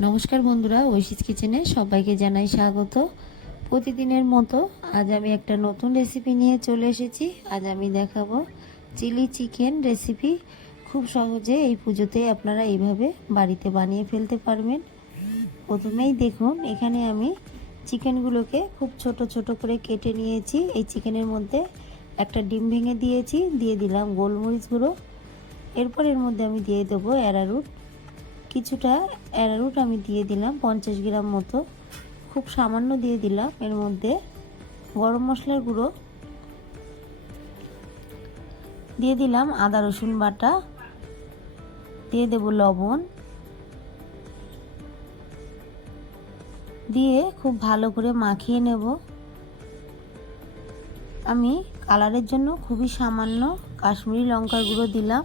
নমস্কার বন্ধুরা ঐশিস কিচেনে সবাইকে জানাই স্বাগত। প্রতিদিনের মতো আজ আমি একটা নতুন রেসিপি নিয়ে চলে এসেছি। আজ আমি দেখাবো চিলি চিকেন রেসিপি খুব সহজে এই পুজোতে আপনারা এইভাবে বাড়িতে বানিয়ে ফেলতে পারবেন। প্রথমেই দেখুন, এখানে আমি চিকেনগুলোকে খুব ছোট ছোট করে কেটে নিয়েছি। এই চিকেনের মধ্যে একটা ডিম ভেঙে দিয়েছি, দিয়ে দিলাম গোলমরিচ গুঁড়ো। এরপর এর মধ্যে আমি দিয়ে দেবো অ্যারারুট কিছুটা অ্যারারুট আমি দিয়ে দিলাম, পঞ্চাশ গ্রাম মতো। খুব সামান্য দিয়ে দিলাম। এর মধ্যে গরম মশলার গুঁড়ো দিয়ে দিলাম, আদা, রসুন বাটা, দিয়ে দেব লবণ। দিয়ে খুব ভালো করে মাখিয়ে নেব। আমি কালারের জন্য খুবই সামান্য কাশ্মীরি লঙ্কার গুঁড়ো দিলাম।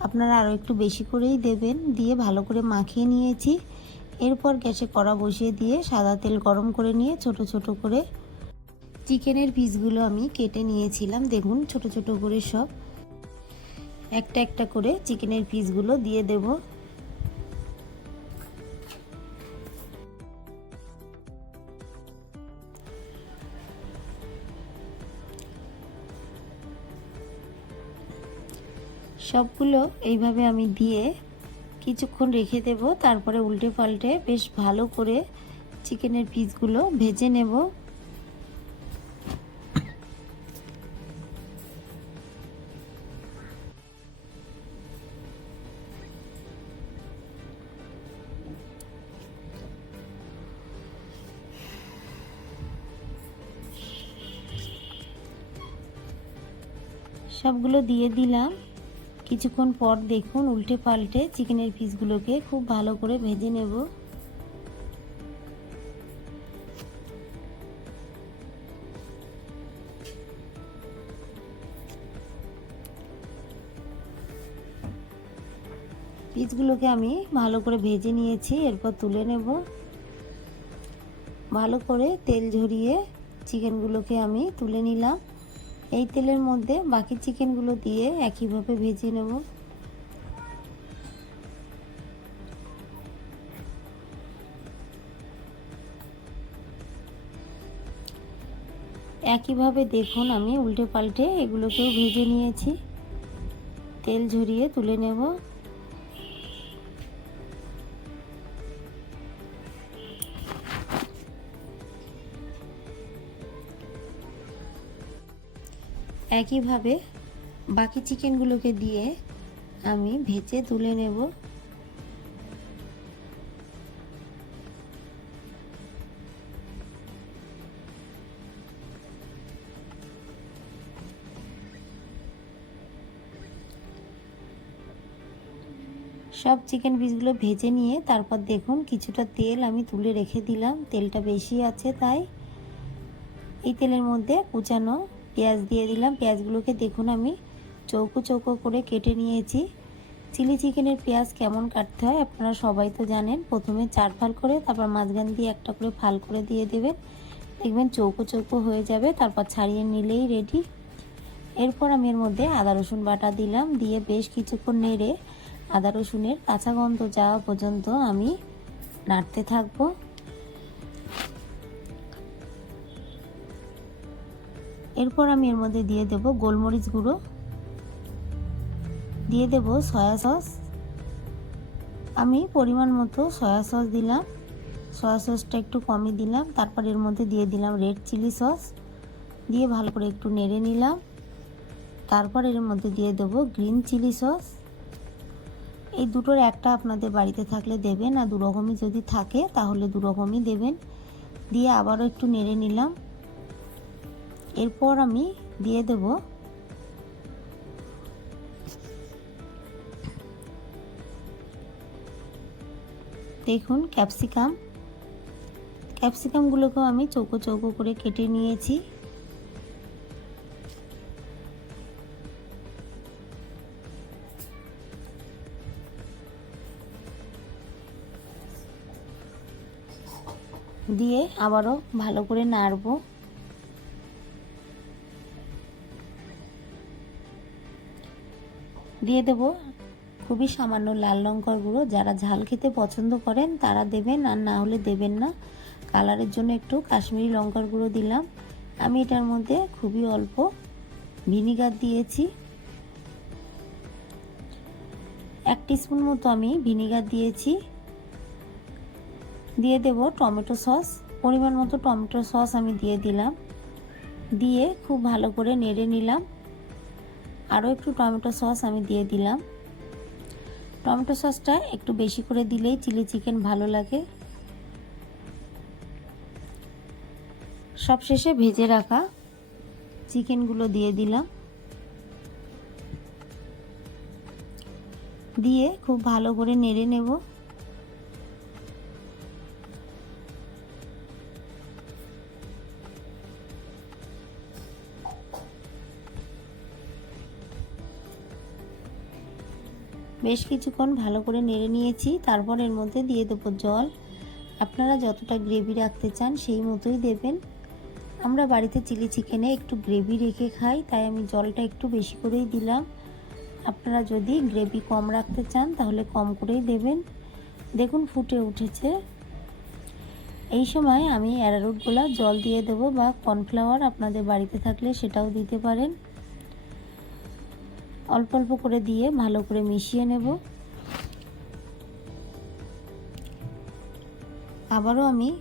আপনারা আরও একটু বেশি করেই দেবেন। দিয়ে ভালো করে মাখিয়ে নিয়েছি। এরপর গ্যাসে কড়া বসিয়ে দিয়ে সাদা তেল গরম করে নিয়ে ছোট ছোট করে চিকেনের পিসগুলো আমি কেটে নিয়েছিলাম। দেখুন, ছোট ছোট করে সব। একটা একটা করে চিকেনের পিসগুলো দিয়ে দেব। সবগুলো এইভাবে আমি দিয়ে কিছুক্ষণ রেখে দেব, তারপরে উল্টে পাল্টে বেশ ভালো করে চিকেনের পিসগুলো ভেজে নেব। সবগুলো দিয়ে দিলাম। কিছুক্ষণ পর দেখুন উল্টে পাল্টে চিকেনের পিসগুলোকে খুব ভালো করে ভেজে নেব। পিসগুলোকে আমি ভালো করে ভেজে নিয়েছি, এরপর তুলে নেব। ভালো করে তেল ঝরিয়ে চিকেনগুলোকে আমি তুলে নিলাম। এই তেলের মধ্যে বাকি চিকেনগুলো দিয়ে একইভাবে ভেজে নেব। একইভাবে দেখুন আমি উল্টে পাল্টে এগুলোকেও ভেজে নিয়েছি। তেল ঝরিয়ে তুলে নেব। একইভাবে বাকি চিকেনগুলোকে দিয়ে আমি ভেজে তুলে নেব। সব চিকেন পিসগুলো ভেজে নিয়ে তারপর দেখুন কিছুটা তেল আমি তুলে রেখে দিলাম। তেলটা বেশি আছে তাই এই তেলের মধ্যে কুচানো পেঁয়াজ দিয়ে দিলাম। পেঁয়াজগুলোকে দেখুন আমি চৌকো চৌকো করে কেটে নিয়েছি। চিলি চিকেনের পেঁয়াজ কেমন কাটতে হয় আপনারা সবাই তো জানেন। প্রথমে চার ফাল করে, তারপর মাঝখান দিয়ে একটা করে ফাল করে দিয়ে দেবেন। দেখবেন চৌকো চৌকো হয়ে যাবে, তারপর ছাড়িয়ে নিলেই রেডি এরপর আমি এর মধ্যে আদা, রসুন বাটা দিলাম, দিয়ে বেশ কিছুক্ষণ নেড়ে আদা, রসুনের কাঁচা গন্ধ যাওয়া পর্যন্ত আমি নাড়তে থাকব। এরপর আমি এর মধ্যে দিয়ে দেব গোলমরিচ গুঁড়ো, দিয়ে দেব সয়া সস। আমি পরিমাণ মতো সয়া সস দিলাম, সয়া সসটা একটু কমই দিলাম, তারপর এর মধ্যে দিয়ে দিলাম রেড চিলি সস, দিয়ে ভালো করে একটু নেড়ে নিলাম। তারপর এর মধ্যে দিয়ে দেব গ্রিন চিলি সস। এই দুটোর একটা আপনাদের বাড়িতে থাকলে দেবেন আর দুরকমই যদি থাকে তাহলে দুরকমই দেবেন। দিয়ে আবারও একটু নেড়ে নিলাম। এরপর আমি দিয়ে দেব দেখুন ক্যাপসিকাম। ক্যাপসিকামগুলোকেও আমি চৌকো চৌকো করে কেটে নিয়েছি। দিয়ে আবারও ভালো করে নাড়বো। দিয়ে দেব। খুবই সামান্য লাল লঙ্কার গুঁড়ো। যারা ঝাল খেতে পছন্দ করেন, তারা দেবেন। আর না হলে দেবেন না। কালারের জন্য একটু কাশ্মীরি লঙ্কার গুঁড়ো দিলাম। আমি এটার মধ্যে খুবই অল্প ভিনিগার দিয়েছি। এক স্পুন মতো আমি ভিনিগার দিয়েছি। দিয়ে দেব টমেটো সস। পরিমাণ মতো টমেটো সস আমি দিয়ে দিলাম। দিয়ে খুব ভালো করে নেড়ে নিলাম। আরও একটু টমেটো সস আমি দিয়ে দিলাম। টমেটো সসটা একটু বেশি করে দিলেই চিলি চিকেন ভালো লাগে। সবশেষে ভেজে রাখা চিকেনগুলো দিয়ে দিলাম। দিয়ে খুব ভালো করে নেড়ে নেব। বেশ কিছুক্ষণ ভালো করে নেড়ে নিয়েছি, তারপর এর মধ্যে দিয়ে দেবো জল। আপনারা যতটা গ্রেভি রাখতে চান সেই মতোই দেবেন। আমরা বাড়িতে চিলি চিকেনে একটু গ্রেভি রেখে খাই, তাই আমি জলটা একটু বেশি করেই দিলাম। আপনারা যদি গ্রেভি কম রাখতে চান তাহলে কম করেই দেবেন। দেখুন ফুটে উঠেছে। এই সময় আমি অ্যারারুটগুলো জল দিয়ে দেবো বা কর্নফ্লাওয়ার আপনাদের বাড়িতে থাকলে সেটাও দিতে পারেন। অল্প অল্প করে দিয়ে ভালো করে মিশিয়ে নেব। আবারও আমি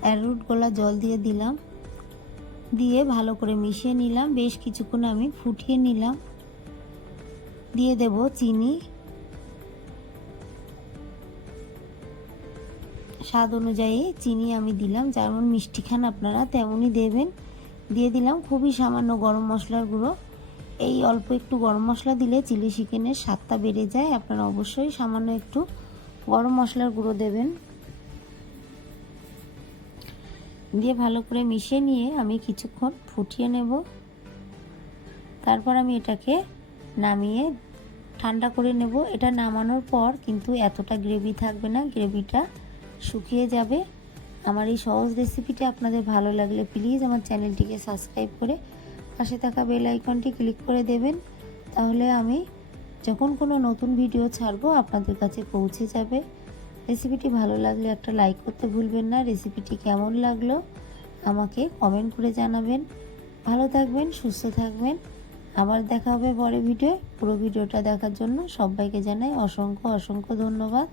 অ্যারুট গোলা জল দিয়ে দিলাম। দিয়ে ভালো করে মিশিয়ে নিলাম। বেশ কিছুক্ষণ আমি ফুটিয়ে নিলাম। দিয়ে দেব চিনি। স্বাদ অনুযায়ী চিনি আমি দিলাম। যেমন মিষ্টি খান আপনারা তেমনই দেবেন। দিয়ে দিলাম খুবই সামান্য গরম মশলার গুঁড়ো। এই অল্প একটু গরম মশলা দিলে চিলি চিকেনের স্বাদটা বেড়ে যায়। আপনারা অবশ্যই সামান্য একটু গরম মশলার গুঁড়ো দেবেন। দিয়ে ভালো করে মিশিয়ে নিয়ে আমি কিছুক্ষণ ফুটিয়ে নেব। তারপর আমি এটাকে নামিয়ে ঠান্ডা করে নেব। এটা নামানোর পর কিন্তু এতটা গ্রেভি থাকবে না, গ্রেভিটা শুকিয়ে যাবে। আমার এই সহজ রেসিপিটা আপনাদের ভালো লাগলে প্লিজ আমার চ্যানেলটিকে সাবস্ক্রাইব করে পাশে থাকা বেল আইকনটি ক্লিক করে দেবেন। তাহলে আমি যখন কোনো নতুন ভিডিও ছাড়বো, আপনাদের কাছে পৌঁছে যাবে। রেসিপিটি ভালো লাগলে একটা লাইক করতে ভুলবেন না। রেসিপিটি কেমন লাগল, আমাকে কমেন্ট করে জানাবেন। ভালো থাকবেন, সুস্থ থাকবেন। আবার দেখা হবে পরে ভিডিও পুরো ভিডিওটা দেখার জন্য সবাইকে জানাই অসংখ্য অসংখ্য ধন্যবাদ।